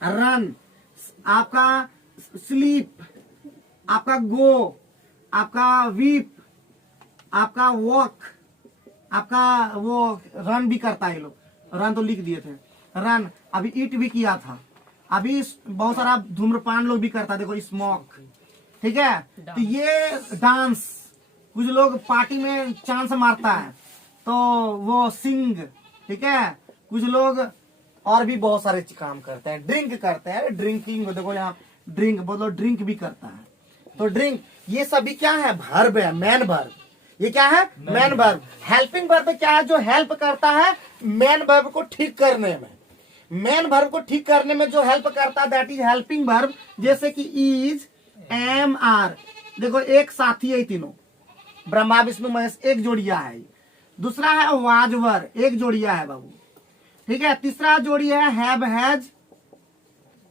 रन, आपका स्लीप, आपका गो, आपका वीप, आपका वॉक, आपका वो रन भी करता है। ये लोग रन तो लिख दिए थे, रन। अभी ईट भी किया था। अभी बहुत सारा धूम्रपान लोग भी करता है, देखो स्मोक, ठीक है। तो ये डांस, कुछ लोग पार्टी में चांस मारता है तो वो सिंग, ठीक है। कुछ लोग और भी बहुत सारे काम करते हैं, ड्रिंक करते हैं, ड्रिंकिंग, देखो यहाँ ड्रिंक बोलो, ड्रिंक भी करता है। तो ड्रिंक, ये सभी क्या है, वर्ब है, मैन वर्ब। ये क्या है, मैन वर्ब। हेल्पिंग वर्ब क्या है, जो हेल्प करता है मैन वर्ब को ठीक करने में। मैन वर्ब को ठीक करने में जो हेल्प करता है दैट इज हेल्पिंग वर्ब। जैसे कि इज, एम, आर, देखो एक साथी है, तीनों ब्रह्मा विष्णु महेश, एक जोड़िया है। दूसरा है वाजवर, एक जोड़िया है बाबू, ठीक है। तीसरा जोड़ी है हैव हैज,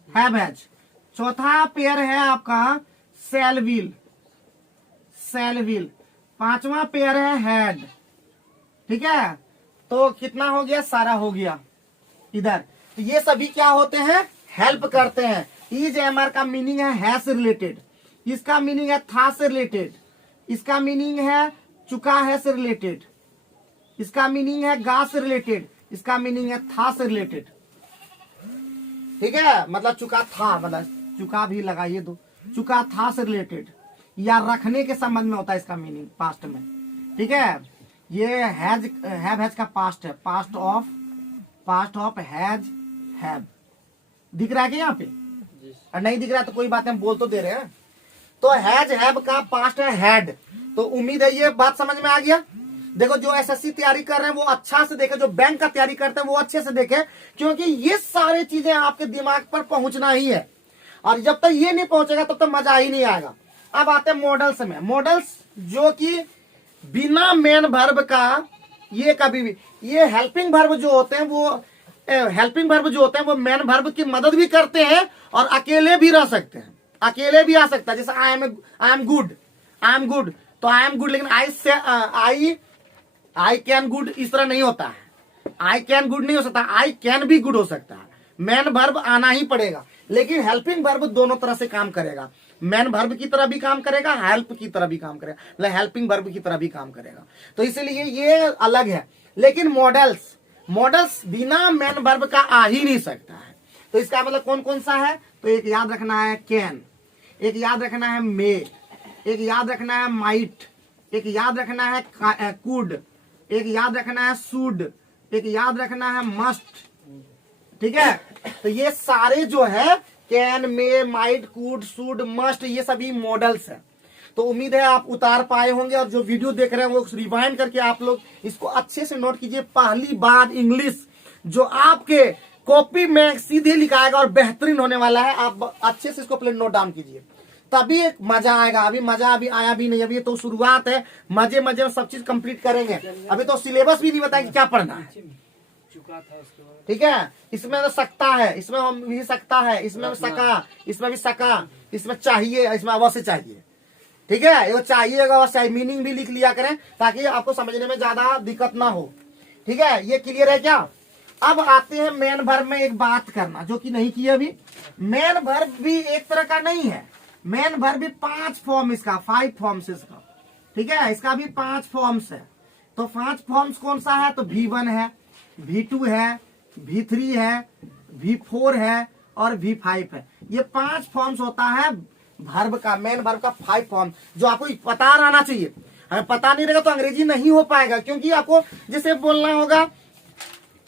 हैव हैज। चौथा पेयर है आपका सेल विल, सेल विल। पांचवा पेयर है हैड, ठीक है। तो कितना हो गया, सारा हो गया इधर। तो ये सभी क्या होते हैं, हेल्प करते हैं। इज, एम, आर का मीनिंग है है से रिलेटेड, इसका मीनिंग है था से रिलेटेड, इसका मीनिंग है चुका है से रिलेटेड, इसका मीनिंग है गा से रिलेटेड, इसका मीनिंग है था से रिलेटेड, ठीक है। मतलब चुका था, मतलब चुका भी लगाइए दो, चुका था से रिलेटेड या रखने के संबंध में होता है इसका मीनिंग पास्ट में, ठीक है। ये हैज, हैव हैज का पास्ट है, पास्ट ऑफ हैज हैव। दिख रहा है कि यहाँ पे, और नहीं दिख रहा तो कोई बात नहीं, हम बोल तो दे रहे हैं। तो हैज हैव का पास्ट है हैड। तो उम्मीद है ये बात समझ में आ गया। देखो जो एसएससी तैयारी कर रहे हैं वो अच्छा से देखे, जो बैंक का तैयारी करते हैं वो अच्छे से देखे, क्योंकि ये सारी चीजें आपके दिमाग पर पहुंचना ही है, और जब तक ये नहीं पहुंचेगा तब तक मजा ही नहीं आएगा। अब आते हैं मॉडल्स में। मॉडल्स जो कि बिना मेन वर्ब का, ये कभी भी, ये हेल्पिंग वर्ब जो होते हैं वो, हेल्पिंग वर्ब जो होते हैं वो मेन वर्ब की मदद भी करते हैं और अकेले भी रह सकते हैं, अकेले भी आ सकता है। जैसे I am good, I am good, तो आई एम गुड, लेकिन आई कैन गुड इस तरह नहीं होता है। आई कैन गुड नहीं हो सकता, आई कैन भी गुड हो सकता है। मेन वर्ब आना ही पड़ेगा, लेकिन हेल्पिंग वर्ब दोनों तरह से काम करेगा। मेन वर्ब की तरह भी काम करेगा, हेल्प की तरह भी काम करेगा, मतलब हेल्पिंग वर्ब की तरह भी काम करेगा। तो इसलिए ये अलग है। लेकिन मॉडल्स बिना मेन वर्ब का आ ही नहीं सकता है। तो इसका मतलब कौन कौन सा है, तो एक याद रखना है कैन, एक याद रखना है मे, एक याद रखना है माइट, एक याद रखना है कुड, एक याद रखना है शुड, एक याद रखना है मस्ट, ठीक है। तो ये सारे जो है can, may, might, could, should, must, ये सभी मॉडल्स हैं। तो उम्मीद है आप उतार पाए होंगे, और जो वीडियो देख रहे हैं वो रिवाइंड करके आप लोग इसको अच्छे से नोट कीजिए। पहली बार इंग्लिश जो आपके कॉपी में सीधे लिखाएगा और बेहतरीन होने वाला है, आप अच्छे से इसको पहले नोट डाउन कीजिए, तभी एक मजा आएगा। अभी मजा अभी आया भी नहीं, अभी तो शुरुआत है, मजे मजे में सब चीज कंप्लीट करेंगे। अभी तो सिलेबस भी नहीं बताया कि क्या पढ़ना है, ठीक है। इसमें तो सकता है, इसमें भी सकता है, इसमें भी सका, इसमें भी सका, इसमें चाहिए, इसमें अवश्य चाहिए, ठीक है। ये चाहिएगा अवश्य चाहिए, मीनिंग भी लिख लिया करें ताकि आपको समझने में ज्यादा दिक्कत ना हो, ठीक है। ये क्लियर है क्या। अब आते हैं मेन वर्ब में एक बात करना जो कि नहीं की अभी। मेन वर्ब भी एक तरह का नहीं है, मेन वर्ब भी 5 फॉर्म, इसका 5 फॉर्म्स इसका, ठीक है। इसका भी 5 फॉर्म्स है। तो 5 फॉर्म्स कौन सा है, तो V1 है, V2 है, V3 है, V4 है और V5 है। ये 5 फॉर्म्स होता है वर्ब का, मेन वर्ब का 5 फॉर्म, जो आपको पता रहना चाहिए। हमें पता नहीं रहेगा तो अंग्रेजी नहीं हो पाएगा, क्योंकि आपको जैसे बोलना होगा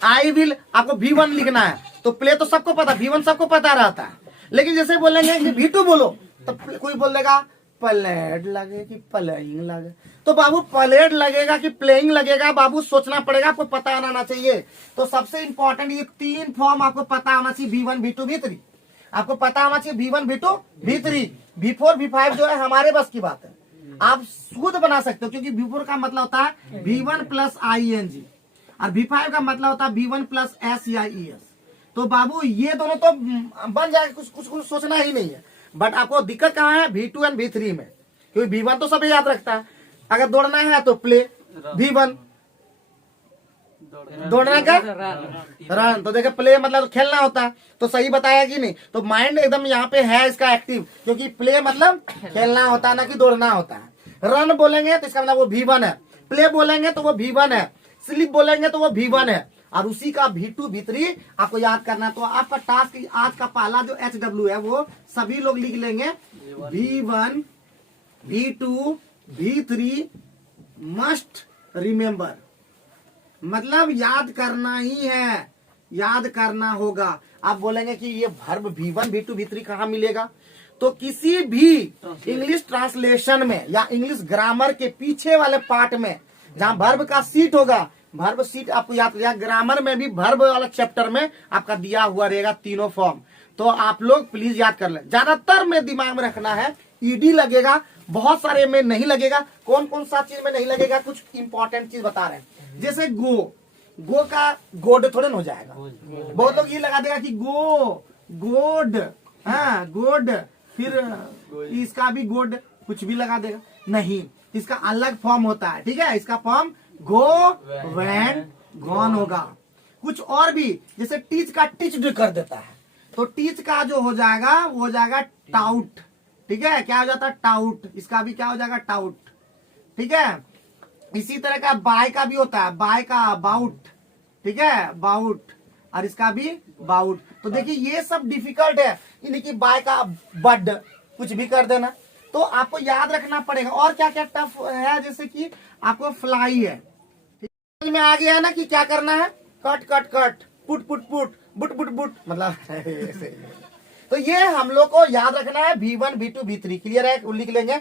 आई विल, आपको V1 लिखना है तो प्ले तो सबको पता, V1 सबको पता रहता है। लेकिन जैसे बोलेंगे कि V2 बोलो तो कोई बोल देगा प्लेड लगे कि प्लेइंग लगे, तो बाबू प्लेड लगेगा कि प्लेइंग लगेगा, बाबू सोचना पड़ेगा, आपको पता आना चाहिए। तो सबसे इंपॉर्टेंट ये 3 फॉर्म आपको पता होना चाहिए, V1, V2, V3 आपको पता होना चाहिए। V1, V2, V3, V4, V5 जो है हमारे बस की बात है, आप खुद बना सकते हो, क्योंकि V4 का मतलब होता है V1 प्लस ING और V5 का मतलब होता है V1 प्लस SEIES। तो बाबू ये दोनों तो बन जाएगा, कुछ सोचना ही नहीं है। बट आपको दिक्कत कहाँ है, V2 एंड V3 में, क्योंकि V1 तो सभी याद रखता है। अगर दौड़ना है तो प्ले V1, दौड़ना का रन, तो देखो प्ले मतलब खेलना होता है, तो सही बताया कि नहीं। तो माइंड एकदम यहाँ पे है इसका एक्टिव, क्योंकि प्ले मतलब खेलना होता है ना कि दौड़ना होता है। रन बोलेंगे तो इसका मतलब वो V1 है, प्ले बोलेंगे तो वो V1 है, स्लीप बोलेंगे तो वो V1 है, और उसी का V2 V3 आपको याद करना है। तो आपका टास्क आज का पहला जो HW है वो सभी लोग लिख लेंगे, V1 V2 V3 must remember, मतलब याद करना ही है, याद करना होगा। आप बोलेंगे कि ये वर्ब V1 V2 V3 कहाँ मिलेगा, तो किसी भी इंग्लिश ट्रांसलेशन में या इंग्लिश ग्रामर के पीछे वाले पार्ट में जहां वर्ब का सीट होगा, वर्ब सीट आपको याद रहेगा। ग्रामर में भी वर्ब वाला चैप्टर में आपका दिया हुआ रहेगा तीनों फॉर्म, तो आप लोग प्लीज याद कर लें। ज्यादातर में दिमाग में रखना है ईडी लगेगा, बहुत सारे में नहीं लगेगा। कौन कौन सा चीज में नहीं लगेगा, कुछ इंपॉर्टेंट चीज बता रहे हैं। जैसे गो का गोड थोड़े ना हो जाएगा, बहुत लोग ये लगा देगा कि गोड, हाँ गोड, फिर इसका भी गोड कुछ भी लगा देगा, नहीं, इसका अलग फॉर्म होता है, ठीक है। इसका फॉर्म गो वैन गॉन होगा। कुछ और भी, जैसे टीच का टीच्ड कर देता है, तो टीच का जो हो जाएगा वो हो जाएगा टाउट, ठीक है। क्या हो जाता है, टाउट, इसका भी क्या हो जाएगा, टाउट, ठीक है। इसी तरह का बाय का भी होता है, बाय का बाउट, ठीक है, बाउट, और इसका भी बाउट। तो देखिए ये सब डिफिकल्ट है, यानी कि बाय का बड कुछ भी कर देना, तो आपको याद रखना पड़ेगा। और क्या क्या टफ है, जैसे कि आपको फ्लाई है, समझ में आ गया ना कि क्या करना है, cut cut cut, put put put, but but but, मतलब तो ये हम लोग को याद रखना है। V1 V2 V3 क्लियर है, लिख लेंगे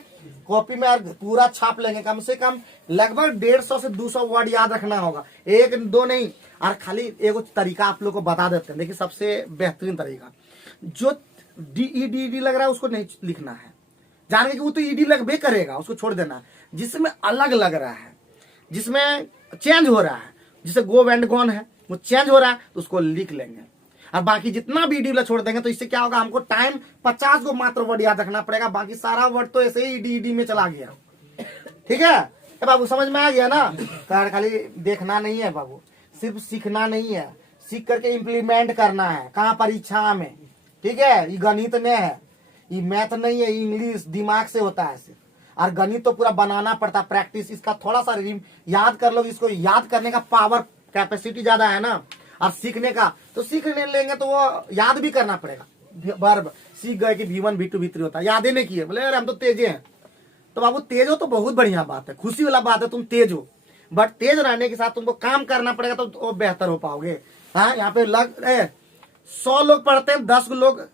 कॉपी में और पूरा छाप लेंगे। कम से कम लगभग 150 से 200 वर्ड याद रखना होगा, एक दो नहीं। और खाली एक तरीका आप लोग को बता देते हैं, देखिए सबसे बेहतरीन तरीका, जो डी लग रहा है उसको नहीं लिखना है, जान कि वो तो ईडी लगभग करेगा, उसको छोड़ देना। जिसमें अलग लग रहा है, जिसमें चेंज हो रहा है, जिसे गो एंड गॉन है वो चेंज हो रहा है, तो उसको लिख लेंगे। और बाकी जितना भी ईडी छोड़ देंगे तो इससे क्या होगा, हमको टाइम 50 को मात्र वर्ड याद रखना पड़ेगा, बाकी सारा वर्ड तो ऐसे ही ईडी में चला गया, ठीक है। बाबू समझ में आ गया ना, तो खाली देखना नहीं है बाबू, सिर्फ सीखना नहीं है, सीख करके इम्प्लीमेंट करना है। कहाँ, परीक्षा में, ठीक है। ये गणित में है, ये मैथ नहीं है, इंग्लिश दिमाग से होता है सिर्फ, और गणित तो पूरा बनाना पड़ता है, प्रैक्टिस। इसका थोड़ा सा याद कर लो, इसको याद करने का पावर कैपेसिटी ज्यादा है ना, और सीखने का तो सीख लेंगे तो वो याद भी करना पड़ेगा। वर्ब सीख गए कि V1 V2 V3 होता है, याद ही नहीं किए, बोले यार हम तो तेजे हैं। तो बाबू तेज हो तो बहुत बढ़िया बात है, खुशी वाला बात है, तुम तेज हो, बट तेज रहने के साथ तुमको काम करना पड़ेगा, तो वो बेहतर हो पाओगे। हाँ, यहाँ पे 100 लोग पढ़ते हैं, 10 लोग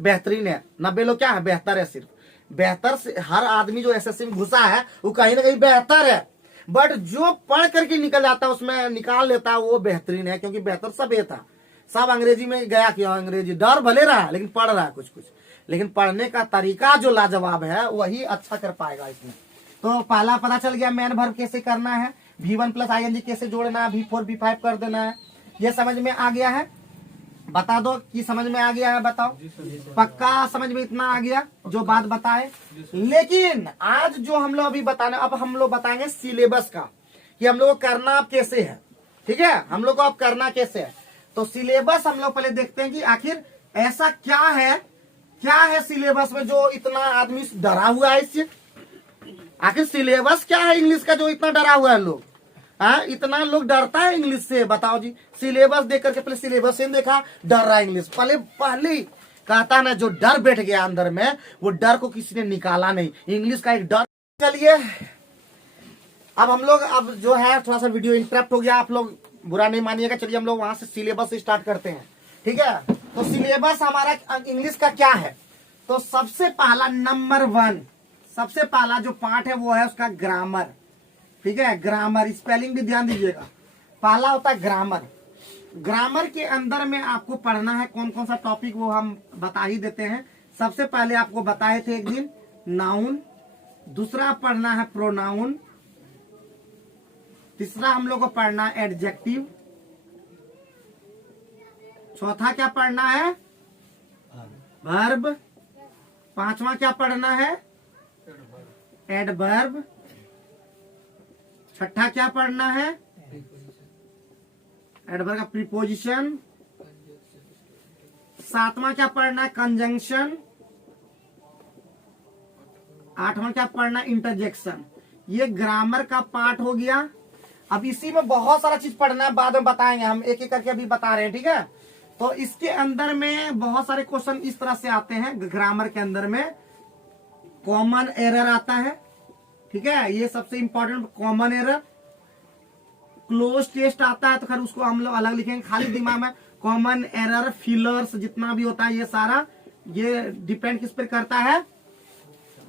बेहतरीन है, 90 लोग क्या है, बेहतर है। सिर्फ बेहतर से हर आदमी जो एसएससी में घुसा है वो कहीं ना कहीं बेहतर है, बट जो पढ़ करके निकल जाता है उसमें निकाल लेता है वो बेहतरीन है। क्योंकि बेहतर सब ये था, सब अंग्रेजी में गया, क्यों अंग्रेजी डर भले रहा है लेकिन पढ़ रहा है कुछ कुछ, लेकिन पढ़ने का तरीका जो लाजवाब है वही अच्छा कर पाएगा इसमें। तो पहला पता चल गया मैन वर्ब कैसे करना है, V1 प्लस ING कैसे जोड़ना है, V4 V5 कर देना है, ये समझ में आ गया है। बता दो कि समझ में आ गया है, बताओ पक्का समझ में इतना आ गया जो बात बताए। लेकिन आज जो हम लोग अभी बताने, अब हम लोग बताएंगे सिलेबस का, कि हम लोग को करना अब कैसे है, ठीक है, हम लोग को अब करना कैसे है। तो सिलेबस हम लोग पहले देखते हैं कि आखिर ऐसा क्या है सिलेबस में जो इतना आदमी डरा हुआ है इससे। आखिर सिलेबस क्या है इंग्लिश का जो इतना डरा हुआ है लोग, इतना लोग डरता है इंग्लिश से, बताओ जी। सिलेबस देख करके पहले सिलेबस से देखा, डर रहा है इंग्लिश, पहले कहता ना जो डर बैठ गया अंदर में, वो डर को किसी ने निकाला नहीं, इंग्लिश का एक डर। चलिए अब हम लोग, अब जो है थोड़ा सा वीडियो इंटरप्ट हो गया, आप लोग बुरा नहीं मानिएगा। चलिए हम लोग वहां से सिलेबस से स्टार्ट करते हैं, ठीक है। तो सिलेबस हमारा इंग्लिश का क्या है, तो सबसे पहला नंबर 1, सबसे पहला जो पार्ट है वो है उसका ग्रामर, ठीक है। ग्रामर, स्पेलिंग भी ध्यान दीजिएगा, पहला होता है ग्रामर। ग्रामर के अंदर में आपको पढ़ना है कौन कौन सा टॉपिक, वो हम बता ही देते हैं। सबसे पहले आपको बताए थे एक दिन नाउन, दूसरा पढ़ना है प्रोनाउन, तीसरा हम लोग को पढ़ना है एडजेक्टिव, चौथा क्या पढ़ना है, वर्ब, पांचवा क्या पढ़ना है, एडवर्ब, छठा क्या पढ़ना है, एडवर्ब का प्रीपोजिशन, सातवां क्या पढ़ना है, कंजंक्शन, 8वां क्या पढ़ना, इंटरजेक्शन। ये ग्रामर का पार्ट हो गया। अब इसी में बहुत सारा चीज पढ़ना है, बाद में बताएंगे, हम एक एक करके अभी बता रहे हैं, ठीक है। तो इसके अंदर में बहुत सारे क्वेश्चन इस तरह से आते हैं ग्रामर के अंदर में। कॉमन एरर आता है, ठीक है, ये सबसे important common error. Cloze test आता है, तो खैर उसको हम लोग अलग लिखेंगे, खाली दिमाग में कॉमन एरर, फिलर्स, जितना भी होता है ये सारा, ये डिपेंड किस पे करता है,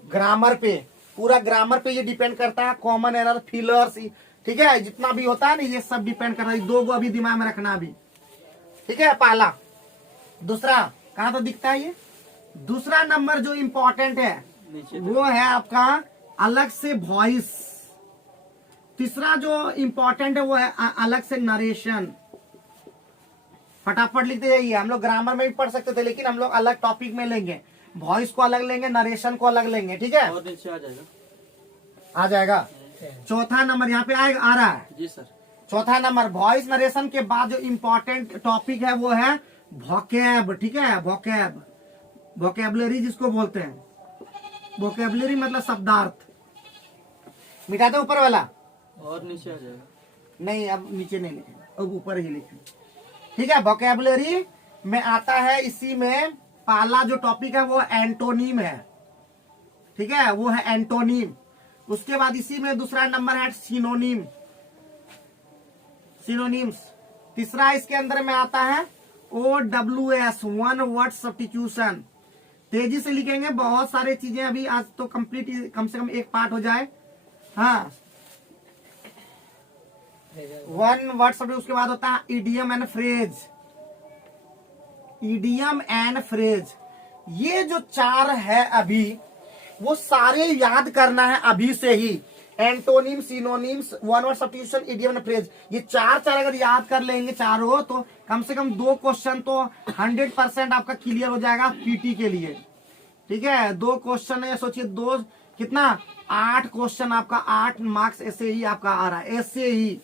ग्रामर पे, पूरा ग्रामर पे ये डिपेंड करता है। कॉमन एरर, फिलर्स, ठीक है, जितना भी होता है ना ये सब डिपेंड करता है। दो को अभी दिमाग में रखना अभी, ठीक है, पहला। दूसरा कहां तो दिखता है ये, दूसरा नंबर जो इंपॉर्टेंट है वो है आपका अलग से वॉइस। तीसरा जो इंपॉर्टेंट है वो है अलग से नरेशन। फटाफट लिखते जाइए, हम लोग ग्रामर में भी पढ़ सकते थे, लेकिन हम लोग अलग टॉपिक में लेंगे, वॉइस को अलग लेंगे, नरेशन को अलग लेंगे, ठीक है। और नीचे आ जाएगा। आ जाएगा। चौथा नंबर यहाँ पे आएगा, आ रहा है जी सर। चौथा नंबर, वॉइस नरेशन के बाद जो इंपॉर्टेंट टॉपिक है वो है वोकैब, ठीक है, वोकैब, वोकैबुलरी जिसको बोलते हैं। वोकैबुलरी मतलब शब्दार्थ। मिटाते ऊपर वाला, और नीचे आ जाएगा। नहीं अब नीचे नहीं लिखें, अब ऊपर ही लिखें, ठीक है। वोकैबुलरी में आता है, इसी में पहला जो टॉपिक है वो एंटोनीम है, ठीक है, वो है एंटोनीम। उसके बाद इसी में दूसरा नंबर है सिनोनिम, सिनोनिम्स। तीसरा इसके अंदर में आता है OWS, वन वर्ड सब्स्टिट्यूशन। तेजी से लिखेंगे, बहुत सारे चीजें अभी आज तो कंप्लीट, कम से कम एक पार्ट हो जाए। हाँ, वन वर्ड सब्स्टिट्यूशन। उसके बाद होता है idiom and phrase, idiom and phrase. ये जो चार है अभी, वो सारे याद करना है अभी से ही। Antonym, synonyms, one word substitution, idiom and phrase, ये चार अगर याद कर लेंगे चारों, तो कम से कम 2 क्वेश्चन तो 100% आपका क्लियर हो जाएगा पीटी के लिए, ठीक है। 2 क्वेश्चन है, सोचिए, 2 कितना, 8 क्वेश्चन आपका, 8 मार्क्स ऐसे ही आपका आ रहा है, ऐसे ही।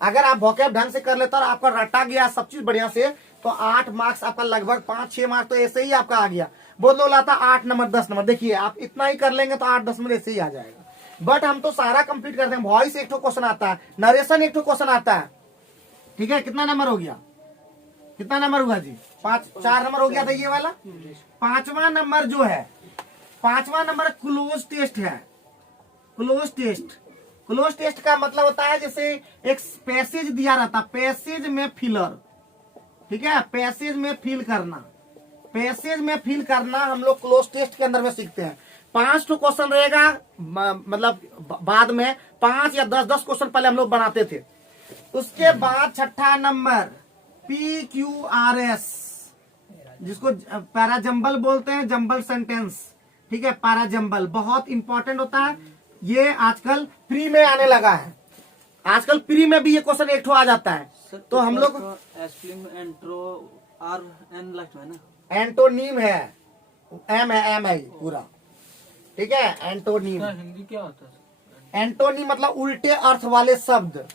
अगर आप वोकैब ढंग से कर लेते और आपका रटा गया सब चीज बढ़िया से, तो 8 मार्क्स आपका, लगभग 5-6 मार्क्स तो ऐसे ही आपका आ गया। बहुत लोग लाता 8 नंबर 10 नंबर, देखिए आप इतना ही कर लेंगे तो 8-10 नंबर ऐसे ही आ जाएगा। बट हम तो सारा कंप्लीट करते हैं। वॉइस एक क्वेश्चन आता है, नरेशन एक क्वेश्चन आता है, ठीक है। कितना नंबर हो गया, कितना नंबर हुआ जी, 4 नंबर हो गया था ये वाला। 5वां नंबर जो है, 5वां नंबर क्लोज टेस्ट है। क्लोज टेस्ट, क्लोज टेस्ट का मतलब होता है जैसे एक पैसेज दिया रहता, पैसेज में फिलर, ठीक है, पैसेज में फिल करना, पैसेज में फिल करना हम लोग क्लोज टेस्ट के अंदर में सीखते हैं। 5 क्वेश्चन रहेगा, मतलब बाद में 5 या 10 क्वेश्चन पहले हम लोग बनाते थे। उसके बाद 6ठा नंबर PQRS, जिसको पैराजंबल बोलते हैं, जंबल सेंटेंस, ठीक है, पैराजंबल बहुत इंपॉर्टेंट होता है। ये आजकल प्री में आने लगा है, आजकल प्री में भी ये क्वेश्चन एक आ जाता है। तो हम लोग एंटोनीम है, एम है पूरा, ठीक है। एंटोनीम, हिंदी क्या होता है? एंटोनीम मतलब उल्टे अर्थ वाले शब्द।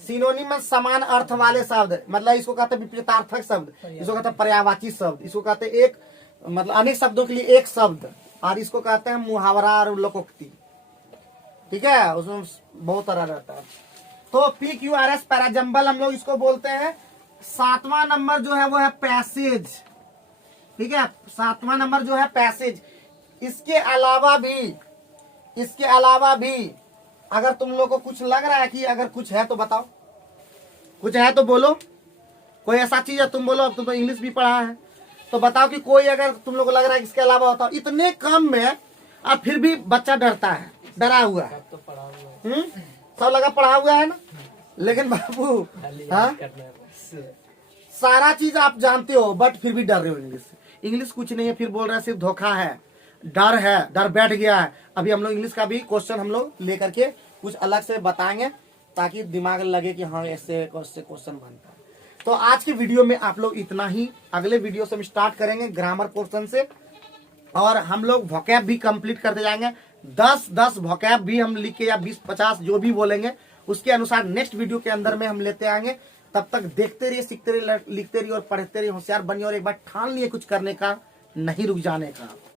सिनोनिम में समान अर्थ वाले शब्द, मतलब इसको कहते हैं विपरीतार्थक शब्द, इसको कहते हैं पर्यायवाची शब्द, इसको कहते हैं एक, मतलब अनेक शब्दों के लिए एक शब्द, और इसको कहते हैं मुहावरा और लोकोक्ति, ठीक है, उसमें बहुत तरह रहता है। तो PQRS पैराजंबल हम लोग इसको बोलते हैं। 7वां नंबर जो है वो है पैसेज, ठीक है, 7वां नंबर जो है पैसेज। इसके अलावा भी अगर तुम लोग को कुछ लग रहा है कि अगर कुछ है तो बताओ, कुछ है तो बोलो, कोई ऐसा चीज है तुम बोलो। अब तुम तो इंग्लिश भी पढ़ा है, तो बताओ कि कोई अगर तुम लोग को लग रहा है इसके अलावा बताओ। इतने कम में अब फिर भी बच्चा डरता है, डरा हुआ है, तो पढ़ा हुआ है। सब लगा पढ़ा हुआ है ना, लेकिन बाबू हाँ, सारा चीज आप जानते हो बट फिर भी डर रहे हो। इंग्लिश कुछ नहीं है, फिर बोल रहे हैं सिर्फ धोखा है, डर है, डर बैठ गया है। अभी हम लोग इंग्लिश का भी क्वेश्चन हम लोग लेकर के कुछ अलग से बताएंगे, ताकि दिमाग लगे कि हाँ ऐसे क्वेश्चन बनता है। तो आज के वीडियो में आप लोग इतना ही। अगले वीडियो से हम स्टार्ट करेंगे ग्रामर पोर्शन से, और हम लोग वोकैब भी कंप्लीट करते जाएंगे। 10 वोकैब भी हम लिख के, या 20-50 जो भी बोलेंगे उसके अनुसार नेक्स्ट वीडियो के अंदर में हम लेते आएंगे। तब तक देखते रहिए, सीखते रहिए, लिखते रहिए और पढ़ते रहिए। होशियार बनिए और एक बार ठान लिए कुछ करने का, नहीं रुक जाने का।